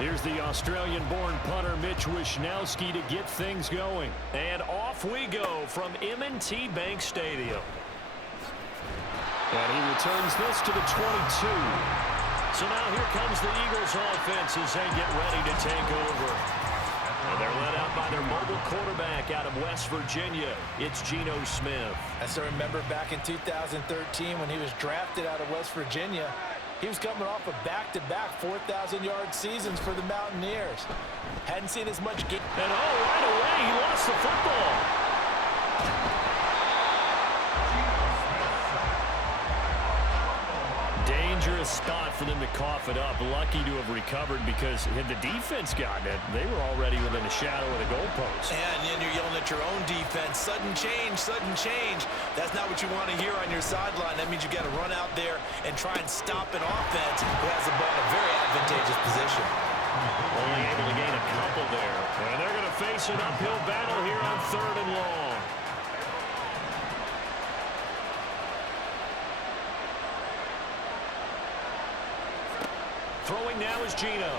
Here's the Australian-born punter Mitch Wishnowsky to get things going. And off we go from M&T Bank Stadium. And he returns this to the 22. So now here comes the Eagles offense as they get ready to take over. And they're led out by their mobile quarterback out of West Virginia. It's Geno Smith. I still remember back in 2013 when he was drafted out of West Virginia. He was coming off a back-to-back 4,000-yard seasons for the Mountaineers. Hadn't seen as much game. And right away, he lost the football. Dangerous spot for them to cough it up. Lucky to have recovered because had the defense gotten it, they were already within a shadow of the goalpost. And then you're yelling at your own defense. Sudden change, sudden change. That's not what you want to hear on your sideline. That means you got to run out there and try and stop an offense who has the ball in a very advantageous position. Only able to gain a couple there. And they're going to face an uphill battle here on 3rd and long. Throwing now is Geno.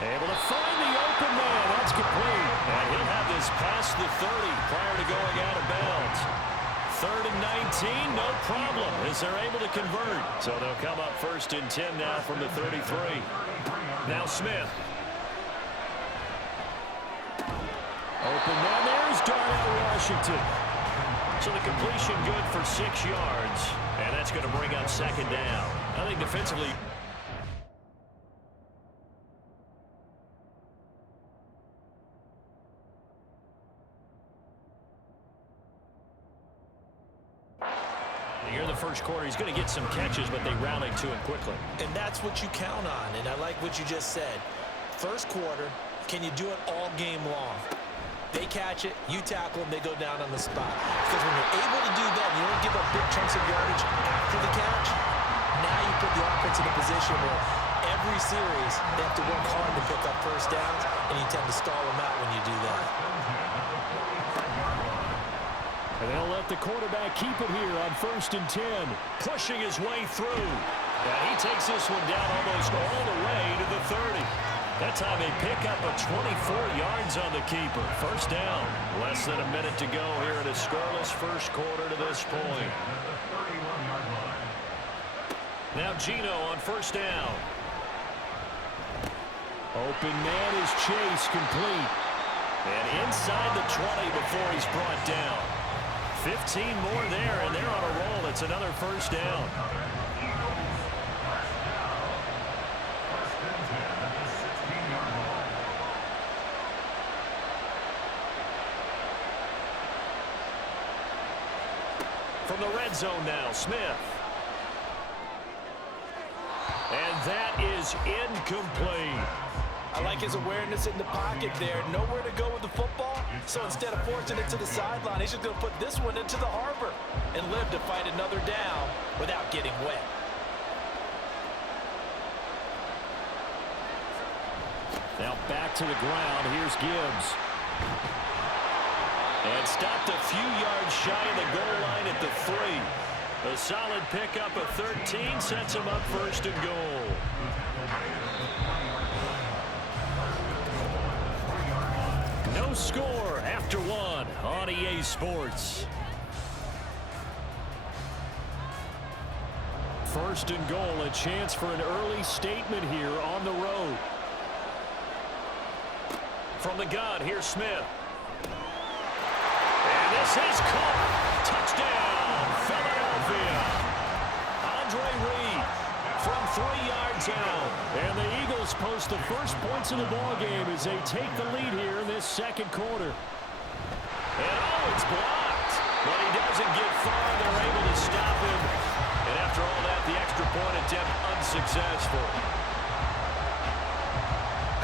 Able to find the open man. That's complete. And he'll have this past the 30 prior to going out of bounds. 3rd and 19, no problem, as they're able to convert. So they'll come up 1st and 10 now from the 33. Now Smith. Open man. There's Darnell Washington. So the completion good for 6 yards. And that's going to bring up 2nd down. I think defensively. Here in the first quarter, he's going to get some catches, but they rallied to him quickly. And that's what you count on. And I like what you just said. First quarter, can you do it all game long? They catch it, you tackle them, they go down on the spot. Because when you're able to do that, you don't give up big chunks of yardage after the catch. Now you put the offense in a position where every series they have to work hard to pick up first downs, and you tend to stall them out when you do that. And they'll let the quarterback keep it here on 1st and 10. Pushing his way through. And he takes this one down almost all the way to the 30. That time they pick up a 24 yards on the keeper. First down. Less than a minute to go here in a scoreless first quarter to this point. Now Geno on 1st down. Open man is Chase, complete. And inside the 20 before he's brought down. 15 more there, and they're on a roll. It's another 1st down. From the red zone now, Smith. And that is incomplete. I like his awareness in the pocket there. Nowhere to go with the football. So instead of forcing it to the sideline, he's just going to put this one into the harbor and live to fight another down without getting wet. Now back to the ground. Here's Gibbs. And stopped a few yards shy of the goal line at the 3. A solid pickup of 13 sets him up 1st and goal. No score after 1 on EA Sports. 1st and goal, a chance for an early statement here on the road. From the gun, here's Smith. And this is caught. Touchdown, Philadelphia. Andre Reed from 3 yards out. And the Eagles post the first points of the ballgame as they take the lead here in this 2nd quarter. And it's blocked. But he doesn't get far. They're able to stop him. And after all that, the extra point attempt unsuccessful.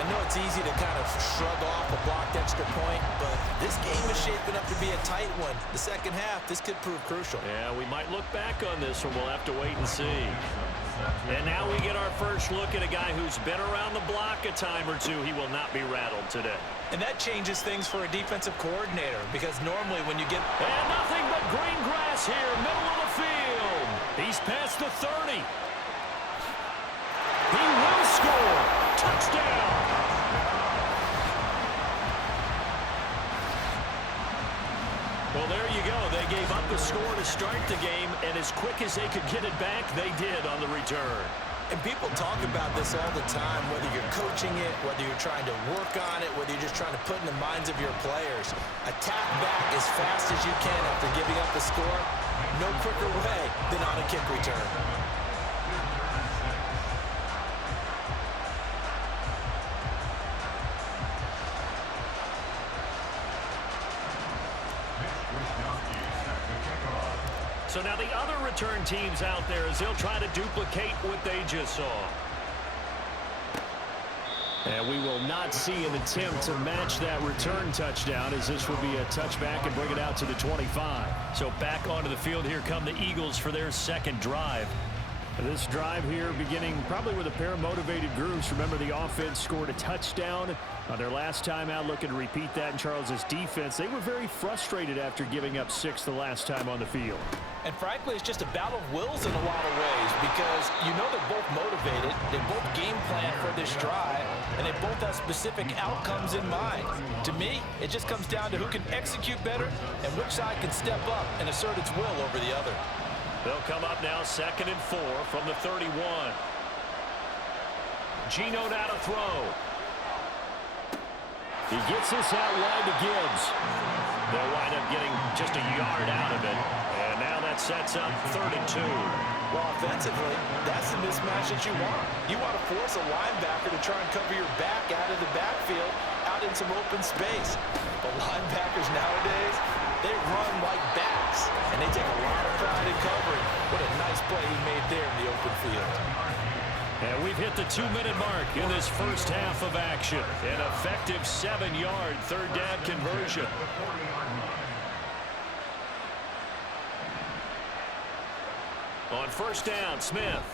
I know it's easy to kind of shrug off a blocked extra point, but this game is shaping up to be a tight one. The second half, this could prove crucial. Yeah, we might look back on this one. We'll have to wait and see. And now we get our first look at a guy who's been around the block a time or two. He will not be rattled today. And that changes things for a defensive coordinator, because normally when you get... And nothing but green grass here, middle of the field. He's past the 30. He score. Touchdown. Well, there you go. They gave up the score to start the game, and as quick as they could get it back, they did on the return. And people talk about this all the time, whether you're coaching it, whether you're trying to work on it, whether you're just trying to put in the minds of your players. Attack back as fast as you can after giving up the score. No quicker way than on a kick return. So now the other return teams out there as they'll try to duplicate what they just saw. And we will not see an attempt to match that return touchdown, as this will be a touchback and bring it out to the 25. So back onto the field, here come the Eagles for their second drive. This drive here beginning probably with a pair of motivated groups. Remember, the offense scored a touchdown on their last time out, looking to repeat that in Charles's defense. They were very frustrated after giving up 6 the last time on the field. And frankly, it's just a battle of wills in a lot of ways, because you know they're both motivated, they both game plan for this drive, and they both have specific outcomes in mind. To me, it just comes down to who can execute better and which side can step up and assert its will over the other. They'll come up now 2nd and 4 from the 31. Geno now to throw. He gets this out wide to Gibbs. They'll wind up getting just a yard out of it. And now that sets up 3rd and 2. Well, offensively, that's the mismatch that you want. You want to force a linebacker to try and cover your back out of the backfield, out in some open space. But linebackers nowadays, they run like backs, and they take a lot of pride in covering. What a nice play he made there in the open field. And we've hit the 2-minute mark in this first half of action. An effective 7-yard third down conversion. On first down, Smith.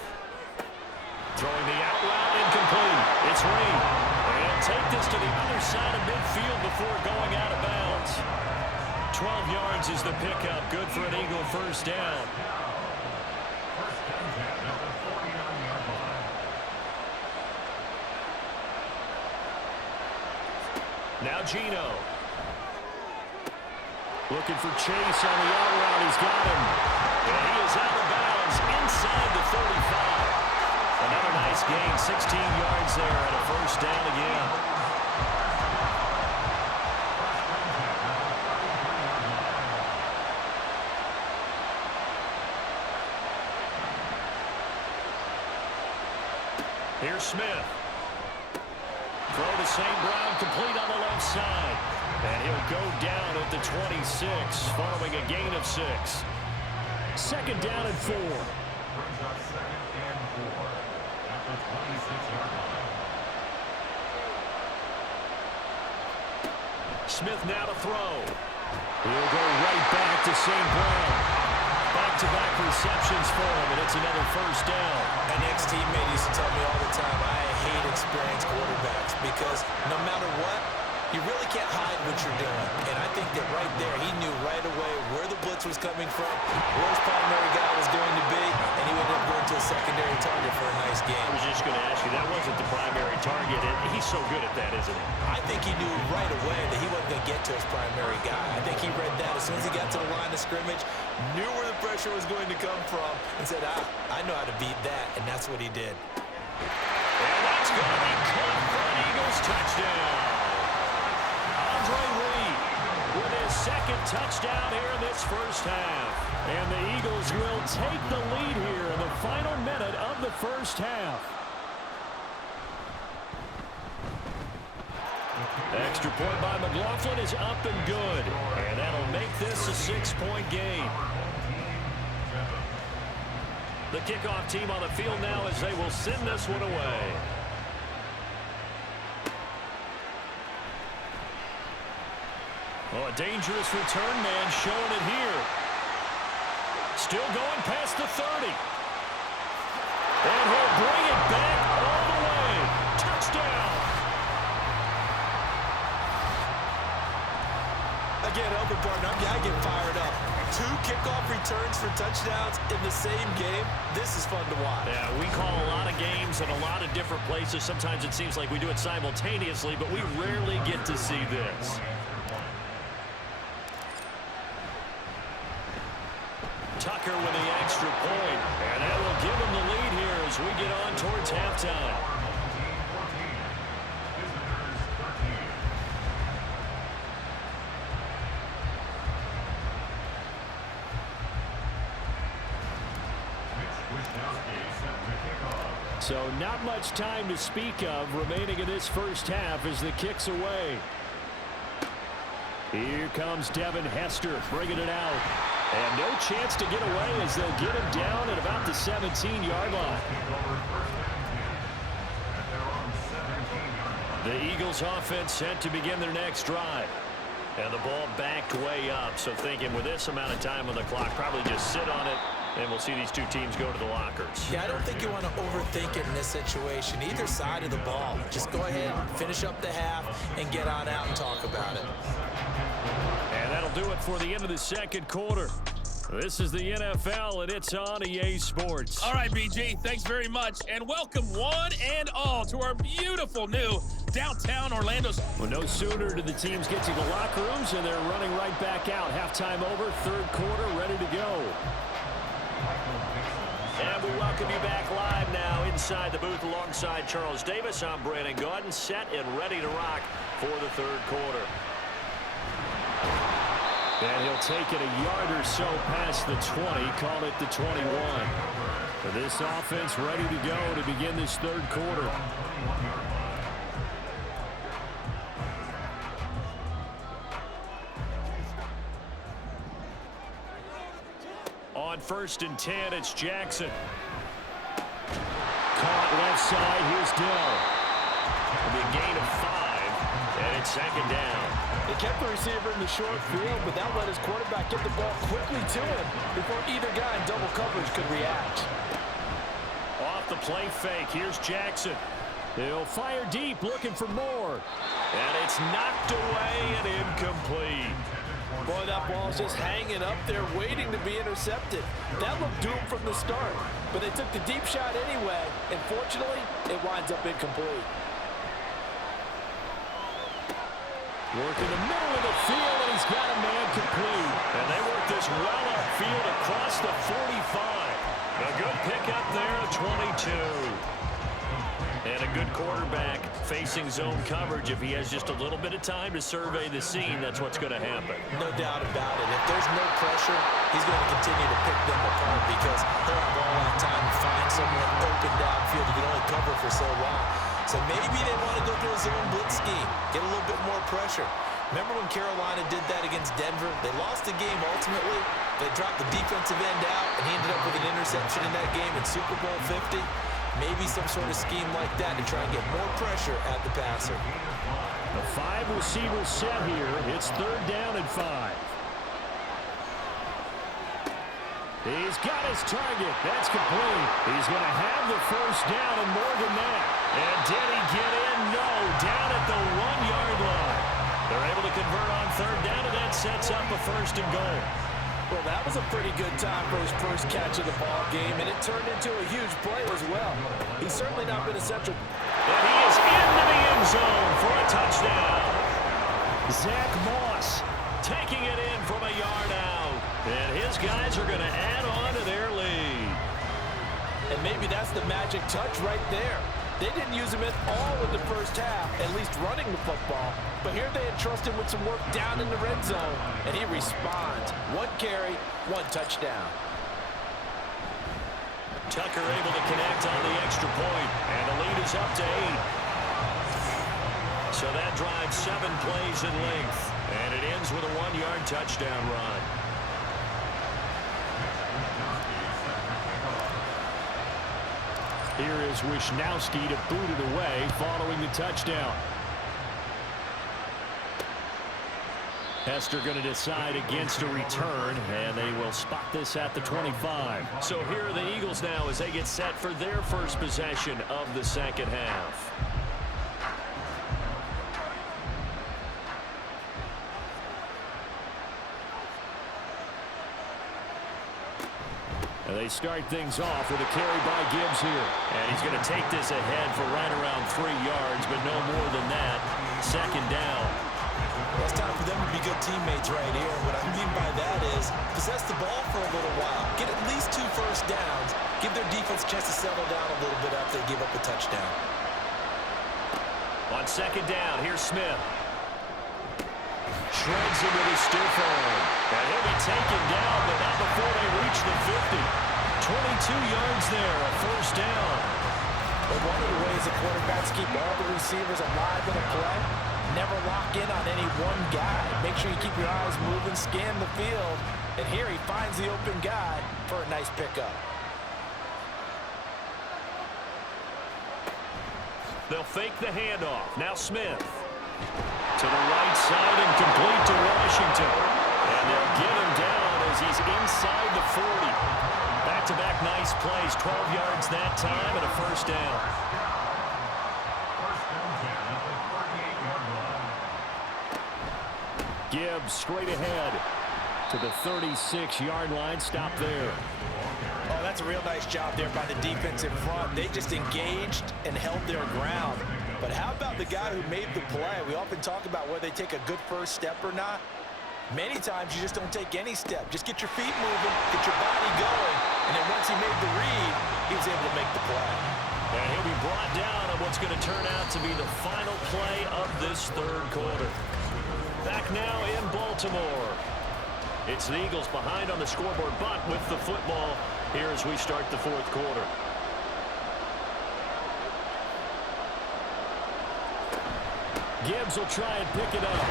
Throwing the out route incomplete. It's Reed. And take this to the other side of midfield before going out of bounds. 12 yards is the pickup. Good for an Eagle first down. Now Geno. Looking for Chase on the out route. He's got him. And he is out of bounds inside the 35. Another nice gain. 16 yards there and a first down again. Here's Smith. Throw to St. Brown, complete on the left side. And he'll go down at the 26, following a gain of 6. 2nd down and 4. Smith now to throw. He'll go right back to St. Brown. Back-to-back receptions for him, and it's another first down. An ex-teammate used to tell me all the time, I hate experienced quarterbacks, because no matter what, you really can't hide what you're doing. And I think that right there, he knew right away where the blitz was coming from, where his primary guy was going to be, and he would end up going to a secondary target for a nice game. I was just going to ask you, that wasn't the primary target, and he's so good at that, isn't he? I think he knew right away that he wasn't going to get to his primary guy. I think he read that as soon as he got to the line of scrimmage, knew where the pressure was going to come from, and said, I know how to beat that, and that's what he did. And that's going to be caught for an Eagles touchdown. Reed with his 2nd touchdown here in this first half. And the Eagles will take the lead here in the final minute of the first half. Extra point by McLaughlin is up and good. And that'll make this a 6-point game. The kickoff team on the field now as they will send this one away. Oh, a dangerous return man showing it here. Still going past the 30. And he'll bring it back all the way. Touchdown. can't help it, partner. I get fired up. 2 kickoff returns for touchdowns in the same game. This is fun to watch. Yeah, we call a lot of games in a lot of different places. Sometimes it seems like we do it simultaneously, but we rarely get to see this. Tucker with the extra point, and that will give him the lead here as we get on towards halftime. So not much time to speak of remaining in this first half as the kick's away. Here comes Devin Hester bringing it out. And no chance to get away as they'll get him down at about the 17-yard line. The Eagles offense set to begin their next drive. And the ball backed way up. So thinking with this amount of time on the clock, probably just sit on it. And we'll see these two teams go to the lockers. Yeah, I don't think you want to overthink it in this situation. Either side of the ball. Just go ahead, finish up the half, and get on out and talk about it. And that'll do it for the end of the second quarter. This is the NFL, and it's on EA Sports. All right, BG, thanks very much. And welcome one and all to our beautiful new downtown Orlando. Well, no sooner do the teams get to the locker rooms, and they're running right back out. Halftime over, third quarter, ready to go. And we welcome you back live now inside the booth alongside Charles Davis. I'm Brandon Gaudin, set and ready to rock for the third quarter. And he'll take it a yard or so past the 20, call it the 21. But this offense ready to go to begin this third quarter. On 1st and 10, it's Jackson. Caught left side, here's Dell. It'll be a gain of 5, and it's second down. They kept the receiver in the short field, but that let his quarterback get the ball quickly to him before either guy in double coverage could react. Off the play fake, here's Jackson. He'll fire deep, looking for more. And it's knocked away and incomplete. Boy, that ball's just hanging up there, waiting to be intercepted. That looked doomed from the start, but they took the deep shot anyway, and fortunately, it winds up incomplete. Working the middle of the field, and he's got a man complete. And they work this well upfield across the 45. A good pickup there, 22. And a good quarterback facing zone coverage. If he has just a little bit of time to survey the scene, that's what's going to happen. No doubt about it. If there's no pressure, he's going to continue to pick them apart because he'll have all that time to find someone open downfield. You can only cover for so long. So maybe they want to go to a zone blitz scheme, get a little bit more pressure. Remember when Carolina did that against Denver? They lost the game ultimately. They dropped the defensive end out, and he ended up with an interception in that game in Super Bowl 50. Maybe some sort of scheme like that to try and get more pressure at the passer. A 5-receiver set here. It's third down and 5. He's got his target. That's complete. He's going to have the first down and more than that. And did he get in? No. Down at the 1-yard line. They're able to convert on third down, and that sets up a first and goal. Well, that was a pretty good time for his first catch of the ball game, and it turned into a huge play as well. He's certainly not been a central. And he is into the end zone for a touchdown. Zach Moss taking it in from a yard out. And his guys are going to add on to their lead. And maybe that's the magic touch right there. They didn't use him at all in the first half, at least running the football. But here they entrust him with some work down in the red zone, and he responds. 1 carry, 1 touchdown. Tucker able to connect on the extra point, and the lead is up to 8. So that drives 7 plays in length, and it ends with a 1-yard touchdown run. Here is Wisnowski to boot it away following the touchdown. Hester going to decide against a return, and they will spot this at the 25. So here are the Eagles now as they get set for their first possession of the second half. They start things off with a carry by Gibbs here. And he's going to take this ahead for right around 3 yards, but no more than that. Second down. Well, it's time for them to be good teammates right here. What I mean by that is possess the ball for a little while. Get at least 2 first downs. Give their defense a chance to settle down a little bit after they give up a touchdown. On second down, here's Smith. Shreds him with his stiff arm. And he'll be taken down, but not before they reach the 50. 22 yards there, a first down. But one of the ways the quarterbacks keep all the receivers alive in a play, never lock in on any one guy. Make sure you keep your eyes moving, scan the field. And here he finds the open guy for a nice pickup. They'll fake the handoff. Now Smith. To the right side and complete to Washington. And they'll get him down as he's inside the 40. Back-to-back nice plays. 12 yards that time and a first down. Gibbs straight ahead to the 36-yard line. Stop there. Oh, that's a real nice job there by the defense in front. They just engaged and held their ground. But how about the guy who made the play? We often talk about whether they take a good first step or not. Many times you just don't take any step. Just get your feet moving, get your body going, and then once he made the read, he was able to make the play. And he'll be brought down on what's going to turn out to be the final play of this third quarter. Back now in Baltimore. It's the Eagles behind on the scoreboard, but with the football here as we start the fourth quarter. Gibbs will try and pick it up.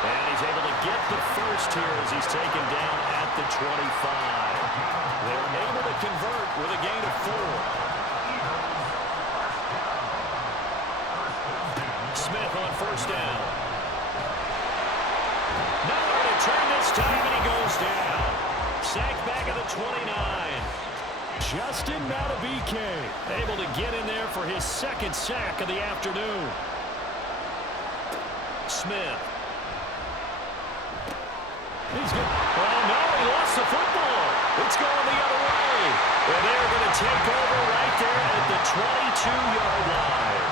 And he's able to get the first here as he's taken down at the 25. They're able to convert with a gain of 4. Smith on first down. Nowhere to turn this time, and he goes down. Sacked back at the 29. Justin Madubuike able to get in there for his second sack of the afternoon. Smith. He's good. Oh, no, he lost the football. It's going the other way. And they're going to take over right there at the 22-yard line.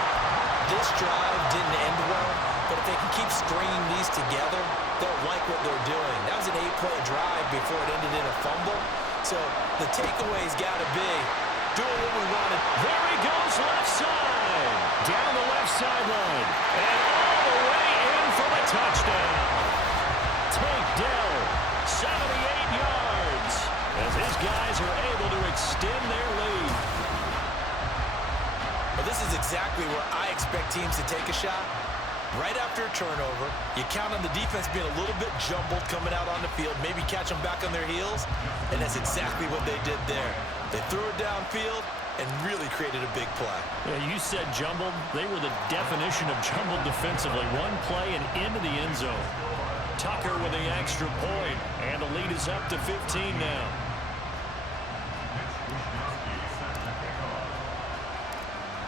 This drive didn't end well, but if they can keep stringing these together, they'll like what they're doing. That was an 8-play drive before it ended in a fumble. So the takeaway's got to be doing what we wanted. There he goes left side. Down the left sideline. And all the way in for the touchdown. Takedown. 78 yards. As his guys are able to extend their lead. But this is exactly where I expect teams to take a shot. Right after a turnover, you count on the defense being a little bit jumbled coming out on the field, maybe catch them back on their heels, and that's exactly what they did there. They threw it downfield and really created a big play. Yeah, you said jumbled. They were the definition of jumbled defensively. One play and into the end zone. Tucker with the extra point, and the lead is up to 15 now.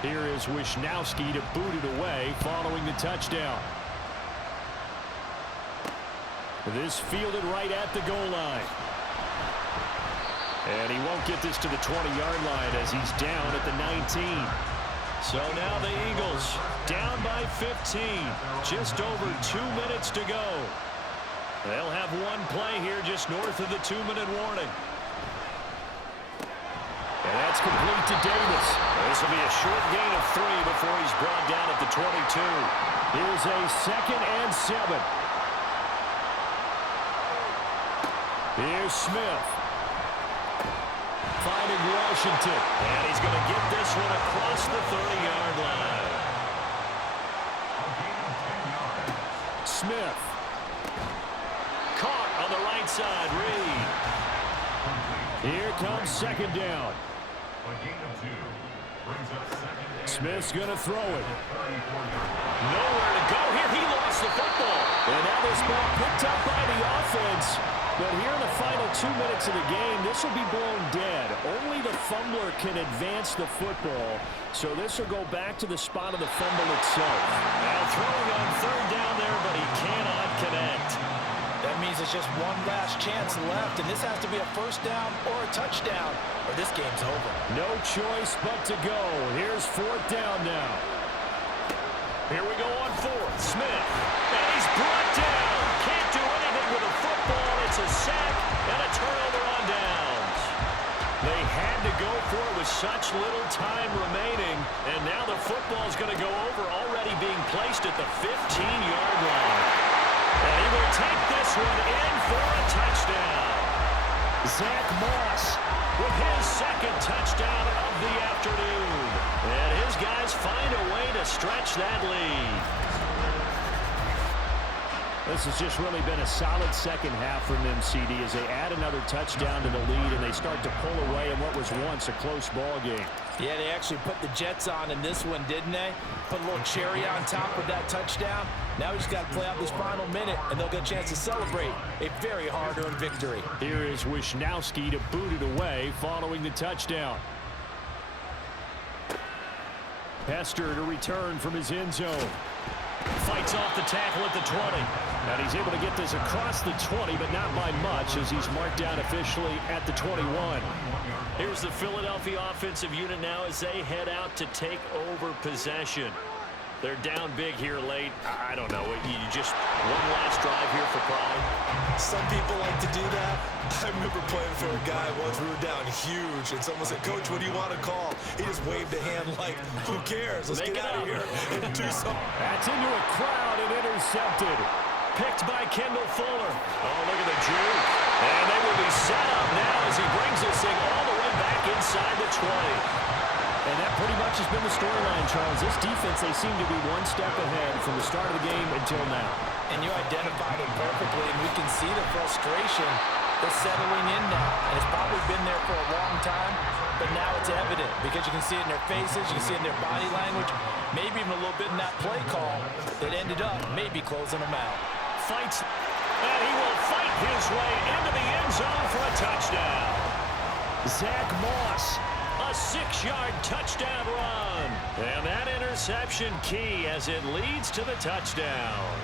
Here is Wisnowski to boot it away following the touchdown. This fielded right at the goal line. And he won't get this to the 20-yard line as he's down at the 19. So now the Eagles down by 15. Just over 2 minutes to go. They'll have one play here just north of the 2-minute warning. And that's complete to Davis. This will be a short gain of 3 before he's brought down at the 22. Here's a 2nd and 7. Here's Smith. Finding Washington. And he's going to get this one across the 30-yard line. Smith. Caught on the right side. Reed. Here comes second down. Smith's going to throw it. Nowhere to go here. He lost the football. And now this ball picked up by the offense. But here in the final 2 minutes of the game, this will be blown dead. Only the fumbler can advance the football. So this will go back to the spot of the fumble itself. Now throwing on third down there, but he cannot connect. That means it's There's just one last chance left, and this has to be a first down or a touchdown, or this game's over. No choice but to go. Here's fourth down now. Here we go on fourth. Smith, and he's brought down. Can't do anything with a football. It's a sack and a turnover on downs. They had to go for it with such little time remaining, and now the football's going to go over, already being placed at the 15-yard line. And he will take this one in for a touchdown. Zach Moss with his second touchdown of the afternoon. And his guys find a way to stretch that lead. This has just really been a solid second half from them, CD, as they add another touchdown to the lead and they start to pull away in what was once a close ball game. Yeah, they actually put the Jets on in this one, didn't they? Put a little cherry on top of that touchdown. Now we just got to play out this final minute, and they'll get a chance to celebrate a very hard-earned victory. Here is Wisnowski to boot it away following the touchdown. Hester to return from his end zone. Fights off the tackle at the 20. And he's able to get this across the 20, but not by much, as he's marked down officially at the 21. Here's the Philadelphia offensive unit now as they head out to take over possession. They're down big here late. I don't know. You just one last drive here for pride. Some people like to do that. I remember playing for a guy once. We were down huge, and someone said, "Coach, what do you want to call?" He just waved a hand like, "Who cares? Let's get out of here and do something." That's into a crowd and intercepted. Picked by Kendall Fuller. Oh, look at the juke. And they will be set up now as he brings this thing all the way back inside the 20. And that pretty much has been the storyline, Charles. This defense, they seem to be one step ahead from the start of the game until now. And you identified it perfectly, and we can see the frustration that's settling in now. And it's probably been there for a long time, but now it's evident because you can see it in their faces, you can see it in their body language, maybe even a little bit in that play call that ended up maybe closing them out. Fights, and he will fight his way into the end zone for a touchdown. Zach Moss. A 6-yard touchdown run. And that interception key as it leads to the touchdown.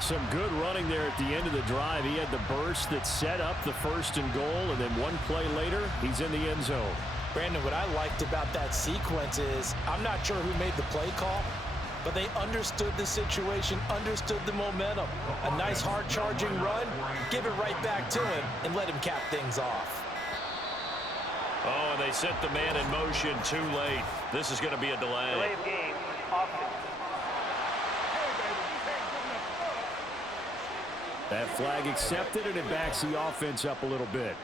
Some good running there at the end of the drive. He had the burst that set up the first and goal, and then one play later, he's in the end zone. Brandon, what I liked about that sequence is I'm not sure who made the play call, but they understood the situation, understood the momentum. A nice hard-charging run, give it right back to him, and let him cap things off. Oh, and they set the man in motion too late. This is going to be a delay. Delay of game. Offense. That flag accepted, and it backs the offense up a little bit.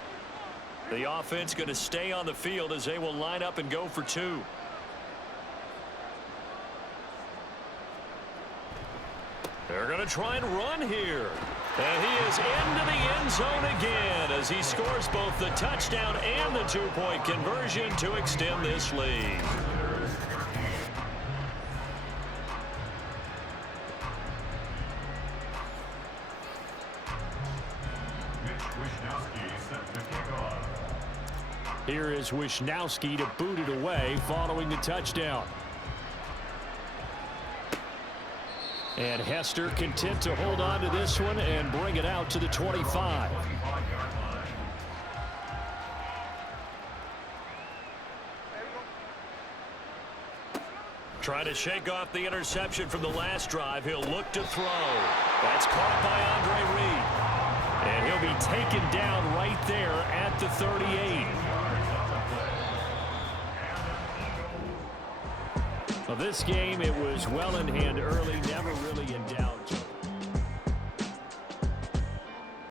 The offense going to stay on the field as they will line up and go for two. They're going to try and run here. And he is into the end zone again as he scores both the touchdown and the two-point conversion to extend this lead. Here is Wisnowski to boot it away following the touchdown. And Hester content to hold on to this one and bring it out to the 25. Trying to shake off the interception from the last drive. He'll look to throw. That's caught by Andre Reed. And he'll be taken down right there at the 38. Of this game, it was well in hand early, never really in doubt.